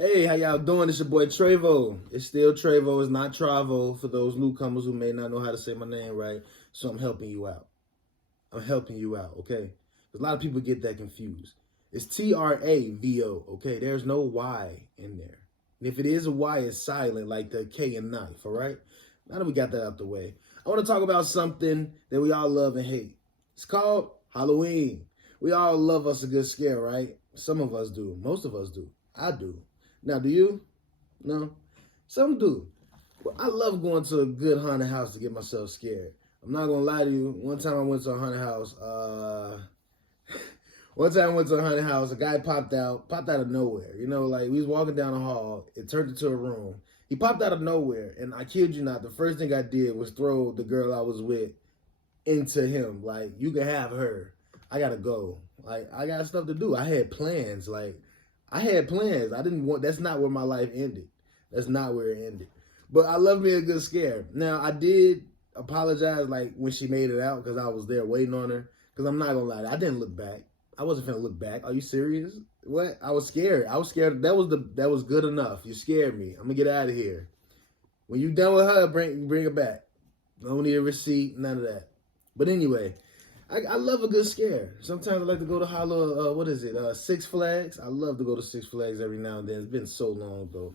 Hey, how y'all doing? It's your boy Trevo. It's still Trevo. It's not Travo for those newcomers who may not know how to say my name right. So I'm helping you out. I'm helping you out, okay? Because a lot of people get that confused. It's Travo, okay? There's no Y in there. And if it is a Y, it's silent like the K in knife, all right? Now that we got that out the way, I want to talk about something that we all love and hate. It's called Halloween. We all love us a good scare, right? Some of us do. Most of us do. I do. Now, do you? No? Some do. Well, I love going to a good haunted house to get myself scared. I'm not gonna lie to you. One time I went to a haunted house. One time I went to a haunted house. A guy popped out of nowhere. You know, like we was walking down the hall. It turned into a room. He popped out of nowhere, and I kid you not, the first thing I did was throw the girl I was with into him. Like, you can have her. I gotta go. Like, I got stuff to do. I had plans. I had plans. I didn't want. That's not where my life ended. That's not where it ended. But I love me a good scare. Now I did apologize, like when she made it out, because I was there waiting on her. Because I'm not gonna lie, I didn't look back. I wasn't finna look back. Are you serious? What? I was scared. I was scared. That was good enough. You scared me. I'm gonna get out of here. When you done with her, bring her back. Don't need a receipt. None of that. But anyway. I love a good scare. Sometimes I like to go to Six Flags. I love to go to Six Flags every now and then. It's been so long though.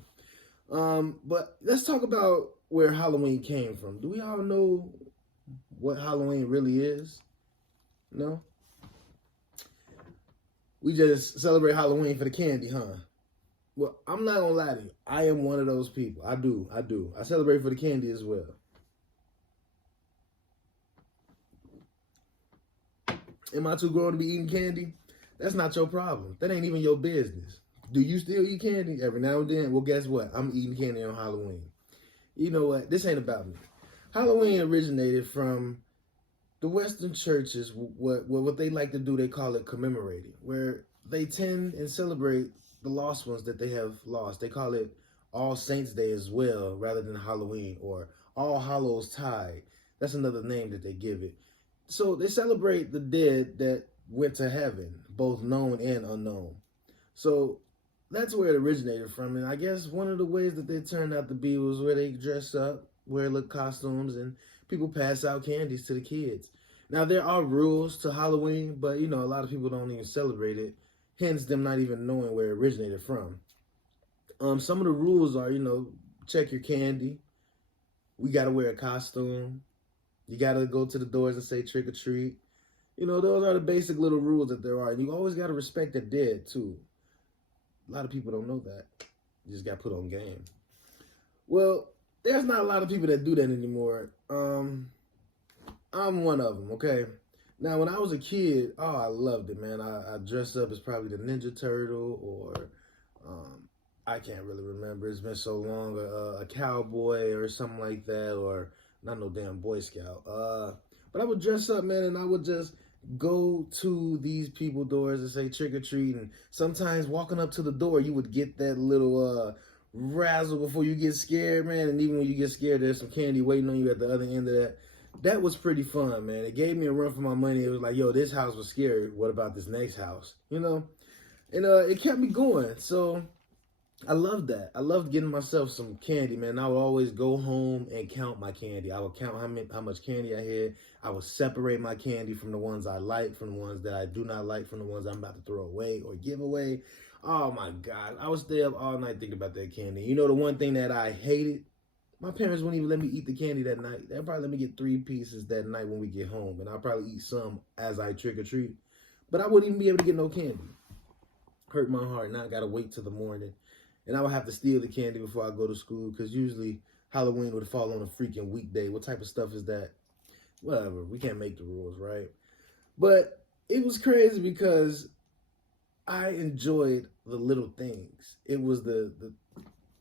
But let's talk about where Halloween came from. Do we all know what Halloween really is? No? We just celebrate Halloween for the candy, huh? Well, I'm not gonna lie to you. I am one of those people. I do. I celebrate for the candy as well. Am I too grown to be eating candy? That's not your problem. That ain't even your business. Do you still eat candy every now and then? Well, guess what? I'm eating candy on Halloween. You know what? This ain't about me. Halloween originated from the Western churches. What they like to do, they call it commemorating, where they tend and celebrate the lost ones that they have lost. They call it All Saints Day as well, rather than Halloween, or All Hallows Tide. That's another name that they give it. So they celebrate the dead that went to heaven, both known and unknown. So that's where it originated from. And I guess one of the ways that they turned out to be was where they dress up, wear look costumes, and people pass out candies to the kids. Now, there are rules to Halloween, but, a lot of people don't even celebrate it, hence them not even knowing where it originated from. Some of the rules are, check your candy. We got to wear a costume. You got to go to the doors and say trick or treat. Those are the basic little rules that there are. And you always got to respect the dead, too. A lot of people don't know that. You just got put on game. Well, there's not a lot of people that do that anymore. I'm one of them, okay? Now, when I was a kid, I loved it, man. I dressed up as probably the Ninja Turtle or I can't really remember. It's been so long. A cowboy or something like that, or not no damn Boy Scout. But I would dress up, man, and I would just go to these people doors and say trick or treat. And sometimes walking up to the door, you would get that little razzle before you get scared, man. And even when you get scared, there's some candy waiting on you at the other end of that. That was pretty fun, man. It gave me a run for my money. It was like, yo, this house was scary. What about this next house? And it kept me going. So I loved that. I loved getting myself some candy, man. I would always go home and count my candy. I would count how much candy I had. I would separate my candy from the ones I like, from the ones that I do not like, from the ones I'm about to throw away or give away. Oh, my God. I would stay up all night thinking about that candy. The one thing that I hated? My parents wouldn't even let me eat the candy that night. They'll probably let me get 3 pieces that night when we get home. And I'll probably eat some as I trick or treat. But I wouldn't even be able to get no candy. Hurt my heart. Now I got to wait till the morning. And I would have to steal the candy before I go to school, because usually Halloween would fall on a freaking weekday. What type of stuff is that? Whatever. We can't make the rules, right? But it was crazy because I enjoyed the little things. It was the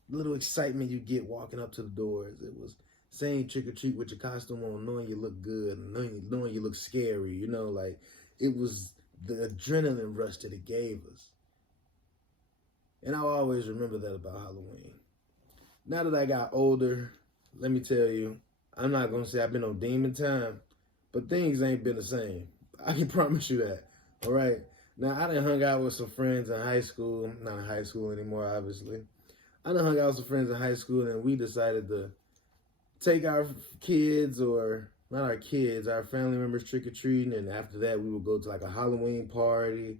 little excitement you get walking up to the doors. It was saying trick or treat with your costume on, knowing you look good, and knowing you look scary. It was the adrenaline rush that it gave us. And I'll always remember that about Halloween. Now that I got older, let me tell you, I'm not going to say I've been on demon time, but things ain't been the same. I can promise you that, all right? Now, I done hung out with some friends in high school. Not in high school anymore, obviously. I done hung out with some friends in high school, and we decided to take our kids, or not our kids, our family members trick-or-treating, and after that, we would go to like a Halloween party.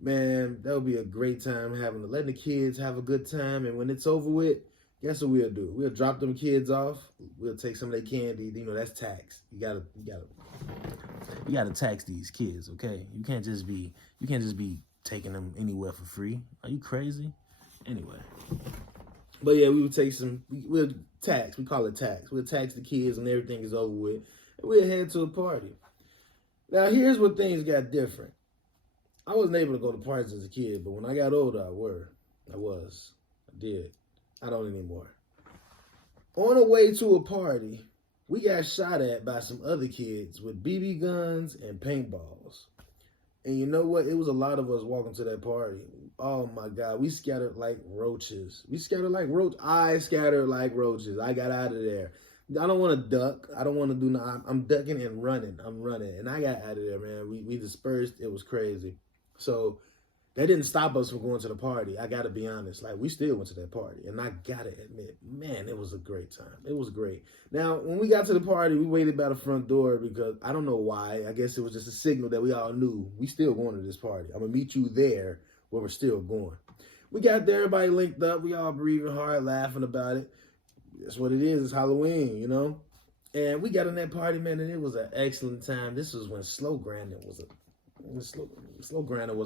Man, that would be a great time letting the kids have a good time, and when it's over with, guess what we'll do? We'll drop them kids off. We'll take some of their candy. You know, that's tax. You gotta tax these kids, okay? You can't just be taking them anywhere for free. Are you crazy? Anyway. But yeah, we would take we'll tax. We call it tax. We'll tax the kids when everything is over with. And we'll head to a party. Now, here's where things got different. I wasn't able to go to parties as a kid, but when I got older, I did. I don't anymore. On the way to a party, we got shot at by some other kids with BB guns and paintballs. And you know what? It was a lot of us walking to that party. Oh my God, we scattered like roaches. I scattered like roaches. I got out of there. I don't want to duck. I don't want to do nothing. I'm ducking and running. I'm running. And I got out of there, man. We dispersed. It was crazy. So that didn't stop us from going to the party. I got to be honest. Like, we still went to that party. And I got to admit, man, it was a great time. It was great. Now, when we got to the party, we waited by the front door because I don't know why. I guess it was just a signal that we all knew we still going to this party. I'm going to meet you there where we're still going. We got there, everybody linked up. We all breathing hard, laughing about it. That's what it is. It's Halloween, you know? And we got in that party, man, and it was an excellent time. This was when slow grinding was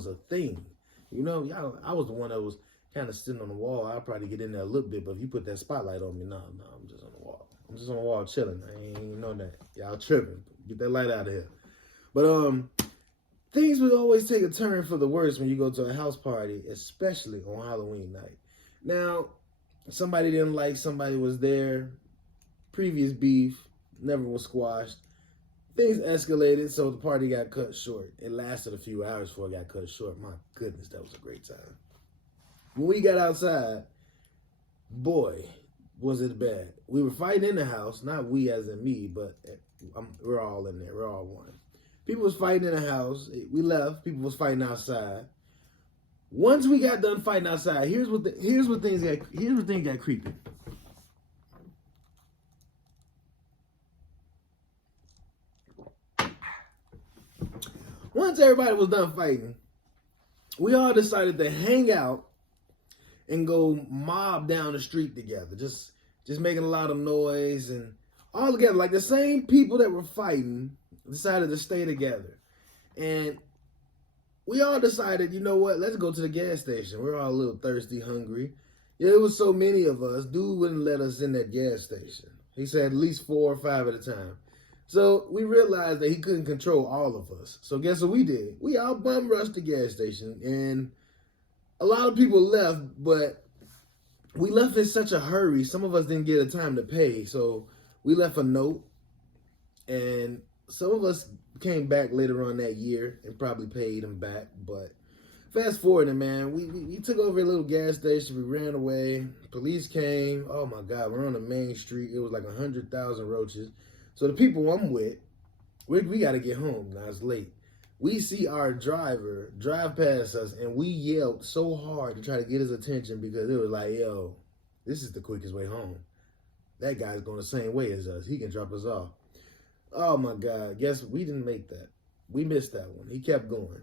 a thing. You know, I was the one that was kind of sitting on the wall. I'll probably get in there a little bit, but if you put that spotlight on me, no, I'm just on the wall. I'm just on the wall chilling. I ain't even know that. Y'all tripping. Get that light out of here. But things would always take a turn for the worse when you go to a house party, especially on Halloween night. Now, somebody didn't like somebody was there. Previous beef never was squashed. Things escalated, so the party got cut short. It lasted a few hours before it got cut short. My goodness, that was a great time. When we got outside, boy, was it bad. We were fighting in the house, not we as in me, but we're all in there. We're all one. People was fighting in the house. We left. People was fighting outside. Once we got done fighting outside, here's what things got creepy. Once everybody was done fighting, we all decided to hang out and go mob down the street together, just making a lot of noise and all together. Like the same people that were fighting decided to stay together, and we all decided, you know what? Let's go to the gas station. We're all a little thirsty, hungry. Yeah, it was so many of us. Dude wouldn't let us in that gas station. He said at least 4 or 5 at a time. So we realized that he couldn't control all of us. So guess what we did? We all bum rushed the gas station, and a lot of people left, but we left in such a hurry. Some of us didn't get a time to pay, so we left a note, and some of us came back later on that year and probably paid them back. But fast forwarding, man, we took over a little gas station. We ran away. Police came. Oh my God, we're on the main street. It was like 100,000 roaches. So the people I'm with, we got to get home. Now it's late. We see our driver drive past us, and we yelled so hard to try to get his attention because it was like, yo, this is the quickest way home. That guy's going the same way as us. He can drop us off. Oh my God. Guess we didn't make that. We missed that one. He kept going.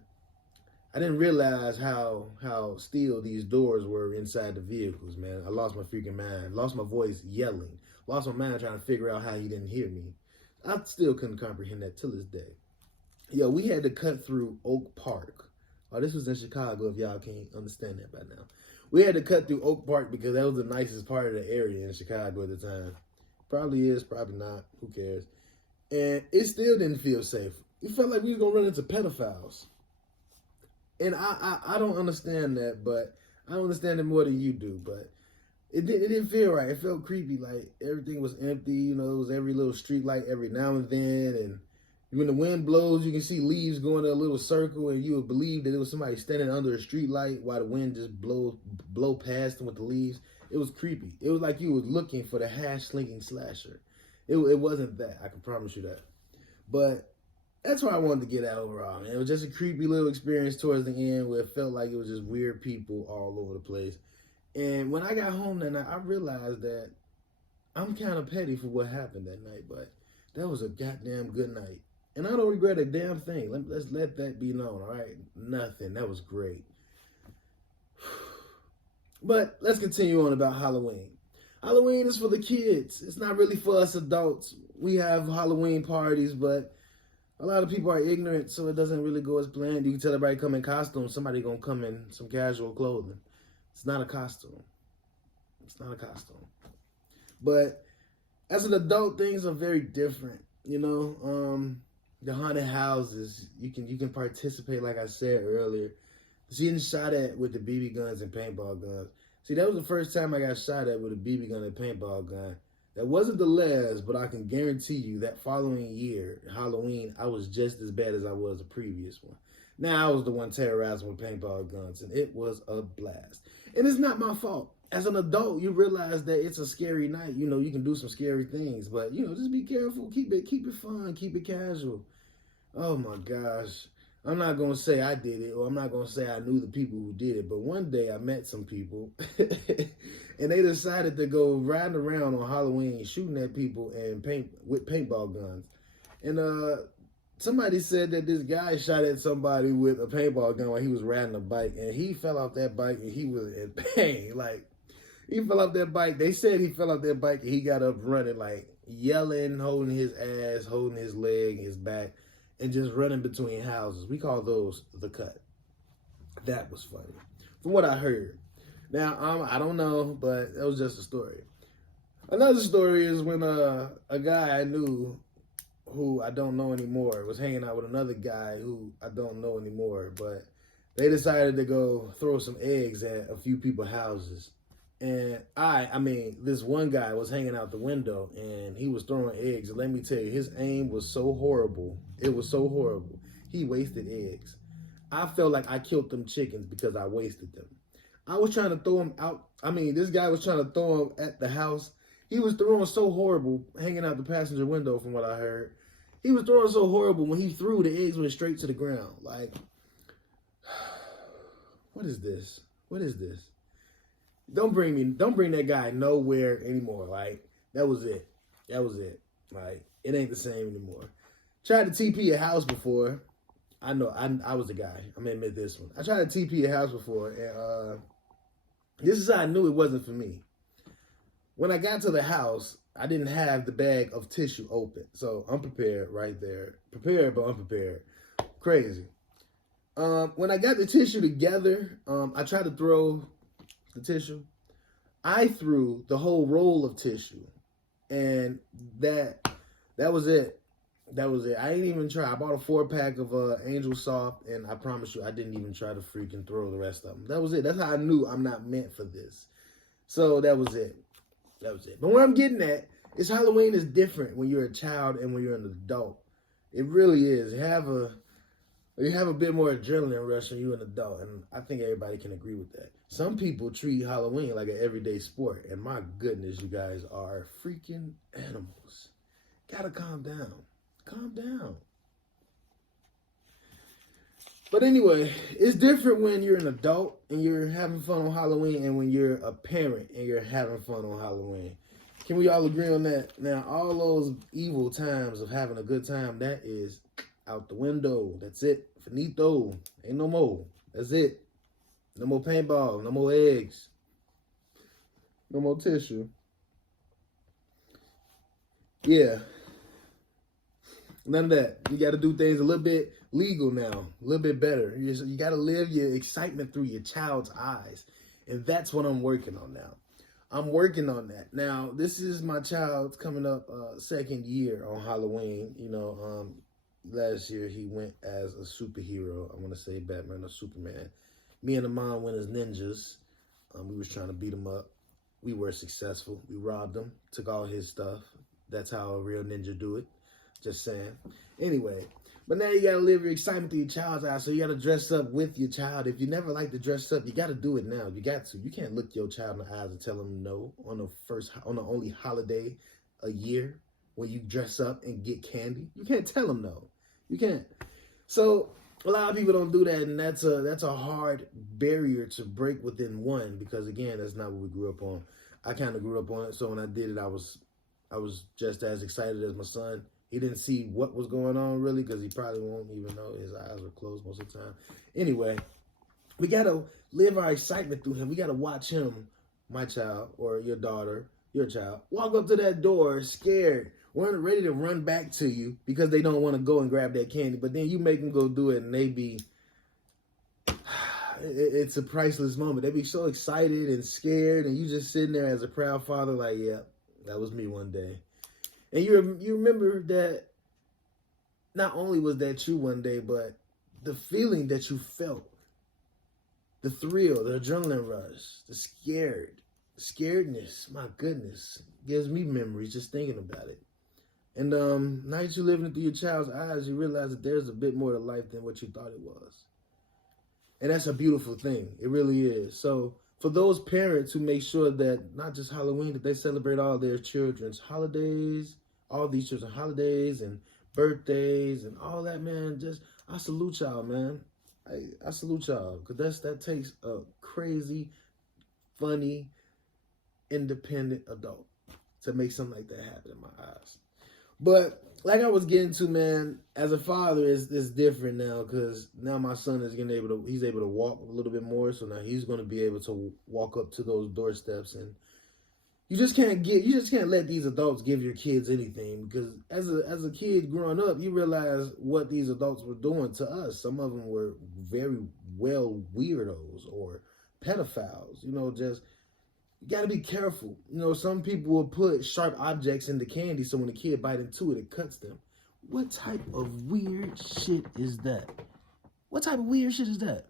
I didn't realize how steel these doors were inside the vehicles, man. I lost my freaking mind. Lost my voice yelling. Lost my mind trying to figure out how he didn't hear me. I still couldn't comprehend that till this day. Yo, we had to cut through Oak Park. Oh, this was in Chicago, if y'all can't understand that by now. We had to cut through Oak Park because that was the nicest part of the area in Chicago at the time. Probably is, probably not. Who cares? And it still didn't feel safe. It felt like we was going to run into pedophiles. And I don't understand that, but I don't understand it more than you do, but it didn't feel right. It felt creepy, like everything was empty. You know, it was every little street light every now and then, and when the wind blows, you can see leaves going in a little circle, and you would believe that it was somebody standing under a street light while the wind just blow past them with the leaves. It was creepy. It was like you was looking for the hash-slinging slasher. It wasn't that. I can promise you that. But that's why I wanted to get out overall, man. It was just a creepy little experience towards the end where it felt like it was just weird people all over the place. And when I got home that night, I realized that I'm kind of petty for what happened that night, but that was a goddamn good night. And I don't regret a damn thing. Let's let that be known, all right? Nothing. That was great. But let's continue on about Halloween. Halloween is for the kids. It's not really for us adults. We have Halloween parties, but a lot of people are ignorant, so it doesn't really go as planned. You can tell everybody come in costume. Somebody gonna come in some casual clothing. It's not a costume. It's not a costume. But as an adult, things are very different. You know, the haunted houses. You can participate, like I said earlier. Getting shot at with the BB guns and paintball guns. See, that was the first time I got shot at with a BB gun and paintball gun. That wasn't the last, but I can guarantee you that following year, Halloween, I was just as bad as I was the previous one. Now I was the one terrorizing with paintball guns, and it was a blast. And it's not my fault. As an adult, you realize that it's a scary night. You know, you can do some scary things, but you know, just be careful. Keep it fun. Keep it casual. Oh my gosh. I'm not going to say I did it, or I'm not going to say I knew the people who did it, but one day I met some people, and they decided to go riding around on Halloween, shooting at people and with paintball guns. And somebody said that this guy shot at somebody with a paintball gun while he was riding a bike, and he fell off that bike, and he was in pain. Like, he fell off that bike. They said he fell off that bike, and he got up running, like, yelling, holding his ass, holding his leg, his back, and just running between houses. We call those the cut. That was funny, from what I heard. Now, I don't know, but it was just a story. Another story is when a guy I knew, who I don't know anymore, was hanging out with another guy who I don't know anymore, but they decided to go throw some eggs at a few people's houses. And this one guy was hanging out the window and he was throwing eggs. And let me tell you, his aim was so horrible. It was so horrible. He wasted eggs. I felt like I killed them chickens because I wasted them. I was trying to throw them out. This guy was trying to throw them at the house. He was throwing so horrible, hanging out the passenger window from what I heard. He was throwing so horrible when he threw, the eggs went straight to the ground. Like, what is this? What is this? Don't bring that guy nowhere anymore. Like, that was it. That was it. Like, it ain't the same anymore. Tried to TP a house before. I know, I was the guy. I'm gonna admit this one. I tried to TP a house before, and this is how I knew it wasn't for me. When I got to the house, I didn't have the bag of tissue open. So, unprepared right there. Prepared, but unprepared. Crazy. When I got the tissue together, I tried to throw the tissue. I threw the whole roll of tissue, and that was it. That was it. I didn't even try. I bought a 4-pack of Angel Soft, and I promise you, I didn't even try to freaking throw the rest of them. That was it. That's how I knew I'm not meant for this. So that was it. That was it. But what I'm getting at is Halloween is different when you're a child and when you're an adult. It really is. You have a bit more adrenaline rush when you're an adult, and I think everybody can agree with that. Some people treat Halloween like an everyday sport, and my goodness, you guys are freaking animals. Gotta calm down. Calm down. But anyway, it's different when you're an adult and you're having fun on Halloween and when you're a parent and you're having fun on Halloween. Can we all agree on that? Now, all those evil times of having a good time, that is out the window. That's it. Finito. Ain't no more. That's it. No more paintball. No more eggs. No more tissue. Yeah. None of that. You got to do things a little bit legal now. A little bit better. You got to live your excitement through your child's eyes. And that's what I'm working on now. I'm working on that. Now, this is my child's coming up second year on Halloween. You know, last year he went as a superhero. I want to say Batman or Superman. Me and the mom went as ninjas. We was trying to beat him up. We were successful. We robbed him, took all his stuff. That's how a real ninja do it. Just saying. Anyway, but now you got to live your excitement through your child's eyes, so you got to dress up with your child. If you never like to dress up, you got to do it now. You got to. You can't look your child in the eyes and tell them no on the only holiday a year when you dress up and get candy. You can't tell them no. You can't. So a lot of people don't do that, and that's a hard barrier to break within one because again, that's not what we grew up on. I kind of grew up on it, so when I did it, I was just as excited as my son. He didn't see what was going on really because he probably won't even know. His eyes were closed most of the time. Anyway, we gotta live our excitement through him. We gotta watch him, my child or your daughter, your child, walk up to that door scared, weren't ready to run back to you because they don't want to go and grab that candy. But then you make them go do it, and they be, it's a priceless moment. They be so excited and scared, and you just sitting there as a proud father, like, yeah, that was me one day. And you remember that not only was that you one day, but the feeling that you felt, the thrill, the adrenaline rush, the scaredness, my goodness, gives me memories just thinking about it. And now that you're living through your child's eyes, you realize that there's a bit more to life than what you thought it was. And that's a beautiful thing. It really is. So for those parents who make sure that not just Halloween, that they celebrate all their children's holidays, all these children's holidays and birthdays and all that, man, just, I salute y'all, man. I salute y'all because that takes a crazy, funny, independent adult to make something like that happen in my eyes. But like I was getting to, man, as a father, it's different now because now my son is he's able to walk a little bit more. So now he's going to be able to walk up to those doorsteps, and you just can't let these adults give your kids anything because as a kid growing up, you realize what these adults were doing to us. Some of them were very well weirdos or pedophiles, just. You got to be careful. Some people will put sharp objects in the candy so when a kid bites into it, it cuts them. What type of weird shit is that? What type of weird shit is that?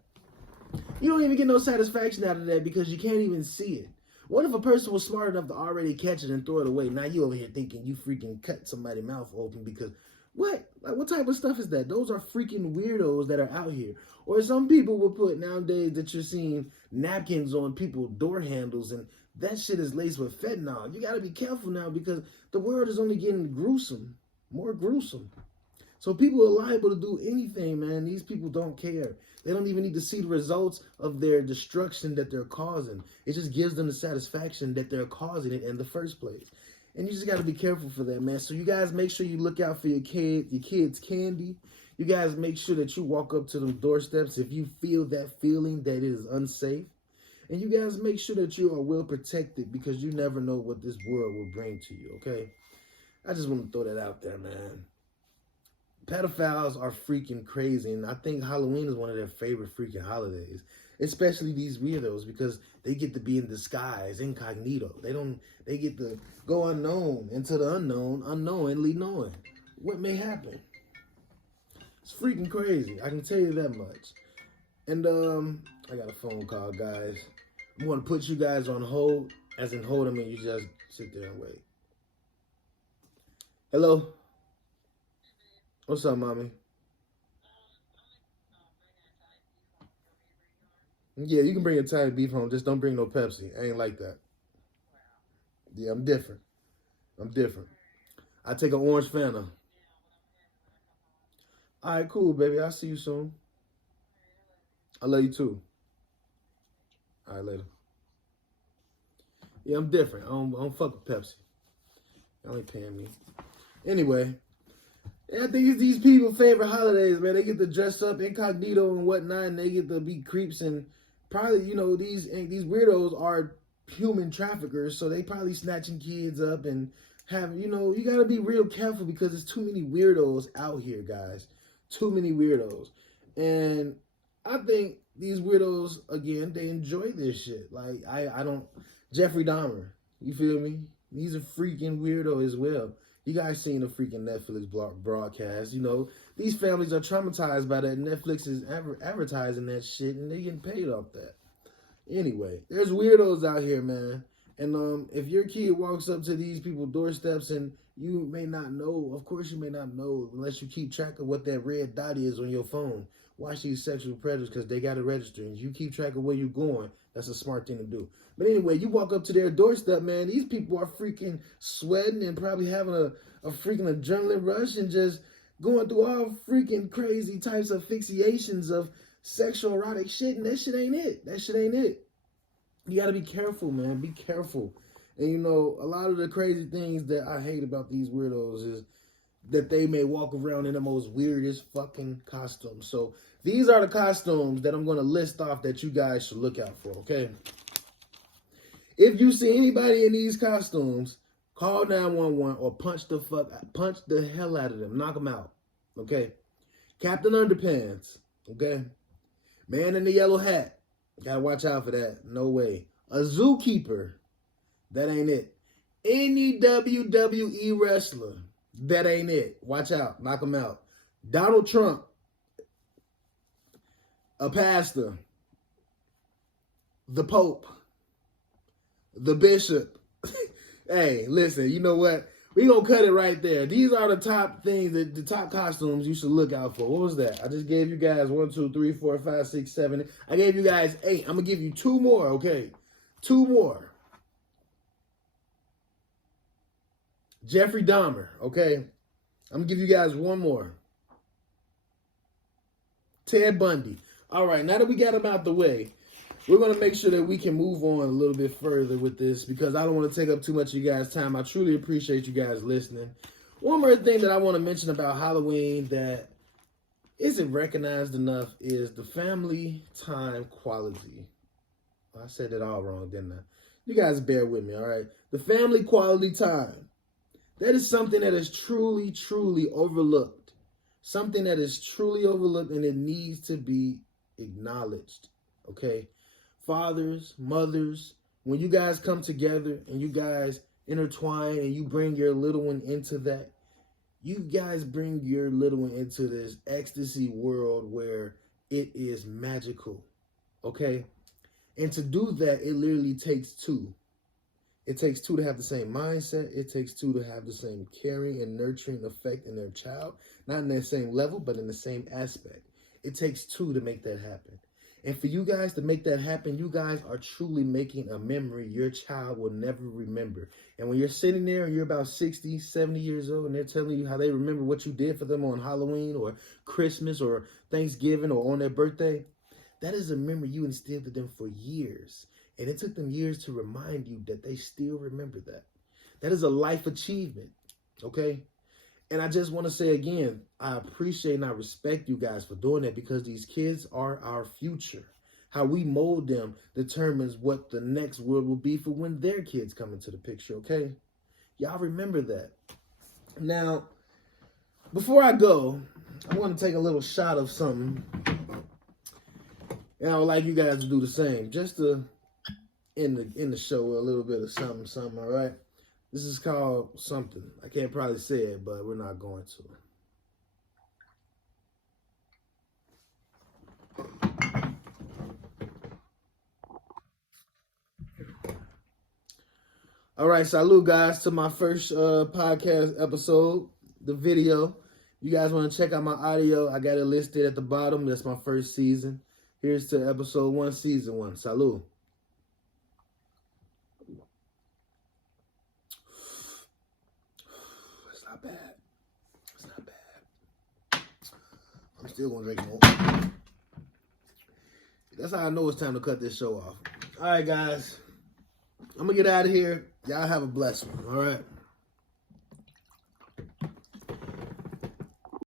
You don't even get no satisfaction out of that because you can't even see it. What if a person was smart enough to already catch it and throw it away? Now you over here thinking you freaking cut somebody's mouth open because what? Like, what type of stuff is that? Those are freaking weirdos that are out here. Or some people will put nowadays that you're seeing napkins on people's door handles and that shit is laced with fentanyl. You got to be careful now because the world is only getting gruesome, more gruesome. So people are liable to do anything, man. These people don't care. They don't even need to see the results of their destruction that they're causing. It just gives them the satisfaction that they're causing it in the first place. And you just got to be careful for that, man. So you guys make sure you look out for your kids' candy. You guys make sure that you walk up to them doorsteps if you feel that feeling that it is unsafe. And you guys make sure that you are well protected because you never know what this world will bring to you, okay? I just want to throw that out there, man. Pedophiles are freaking crazy, and I think Halloween is one of their favorite freaking holidays, especially these weirdos because they get to be in disguise, incognito. They get to go unknown into the unknown, unknowingly knowing what may happen. It's freaking crazy. I can tell you that much. And I got a phone call, guys. I'm going to put you guys on hold. As in hold, I mean you just sit there and wait. Hello? What's up, mommy? Yeah, you can bring a Thai beef home. Just don't bring no Pepsi. I ain't like that. Yeah, I'm different. I take an orange Fanta. All right, cool, baby. I'll see you soon. I love you too. All right, later. Yeah, I'm different. I don't fuck with Pepsi. Y'all ain't paying me. Anyway, I think it's these people's favorite holidays, man. They get to dress up incognito and whatnot, and they get to be creeps. And probably, these weirdos are human traffickers, so they probably snatching kids up and have, you got to be real careful because there's too many weirdos out here, guys. Too many weirdos. And I think these weirdos, again, they enjoy this shit. Like, I don't, Jeffrey Dahmer, you feel me? He's a freaking weirdo as well. You guys seen the freaking Netflix broadcast. These families are traumatized by that. Netflix is advertising that shit, and they getting paid off that. Anyway, there's weirdos out here, man. And if your kid walks up to these people's doorsteps and you may not know, of course you may not know, unless you keep track of what that red dot is on your phone. Watch these sexual predators because they got to register. And you keep track of where you're going. That's a smart thing to do. But anyway, you walk up to their doorstep, man. These people are freaking sweating and probably having a freaking adrenaline rush and just going through all freaking crazy types of fixations of sexual erotic shit, and that shit ain't it. That shit ain't it. You gotta be careful, man. Be careful. And you know, a lot of the crazy things that I hate about these weirdos is that they may walk around in the most weirdest fucking costumes. So these are the costumes that I'm going to list off that you guys should look out for, okay? If you see anybody in these costumes, call 911 or punch the hell out of them. Knock them out, okay? Captain Underpants, okay? Man in the yellow hat. Gotta watch out for that. No way. A zookeeper. That ain't it. Any WWE wrestler. That ain't it. Watch out. Knock them out. Donald Trump. A pastor. The Pope. The Bishop. Hey, listen, you know what? We gonna cut it right there. These are the top things, the top costumes you should look out for. What was that? I just gave you guys 1, 2, 3, 4, 5, 6, 7. I gave you guys 8. I'm gonna give you 2 more, okay? 2 more. Jeffrey Dahmer, okay? I'm gonna give you guys 1 more. Ted Bundy. All right, now that we got him out the way, we're going to make sure that we can move on a little bit further with this because I don't want to take up too much of you guys' time. I truly appreciate you guys listening. One more thing that I want to mention about Halloween that isn't recognized enough is the family time quality. I said it all wrong, didn't I? You guys bear with me, all right? The family quality time. That is something that is truly, truly overlooked. Something that is truly overlooked and it needs to be acknowledged, okay? Fathers, mothers, when you guys come together and you guys intertwine and you bring your little one into that, you guys bring your little one into this ecstasy world where it is magical, okay? And to do that, it literally takes 2. It takes 2 to have the same mindset. It takes 2 to have the same caring and nurturing effect in their child. Not in that same level, but in the same aspect. It takes 2 to make that happen. And for you guys to make that happen, you guys are truly making a memory your child will never remember. And when you're sitting there and you're about 60, 70 years old and they're telling you how they remember what you did for them on Halloween or Christmas or Thanksgiving or on their birthday, that is a memory you instilled in them for years. And it took them years to remind you that they still remember that. That is a life achievement, okay? And I just want to say again, I appreciate and I respect you guys for doing that because these kids are our future. How we mold them determines what the next world will be for when their kids come into the picture, okay? Y'all remember that. Now, before I go, I want to take a little shot of something. And I would like you guys to do the same, just to end the show with a little bit of something, all right? This is called something. I can't probably say it, but we're not going to. All right, salute, guys, to my first podcast episode, the video. You guys want to check out my audio? I got it listed at the bottom. That's my first season. Here's to episode 1, season 1. Salute. It's not bad. It's not bad. I'm still going to drink more. That's how I know it's time to cut this show off. All right, guys. I'm going to get out of here. Y'all have a blessed one. All right.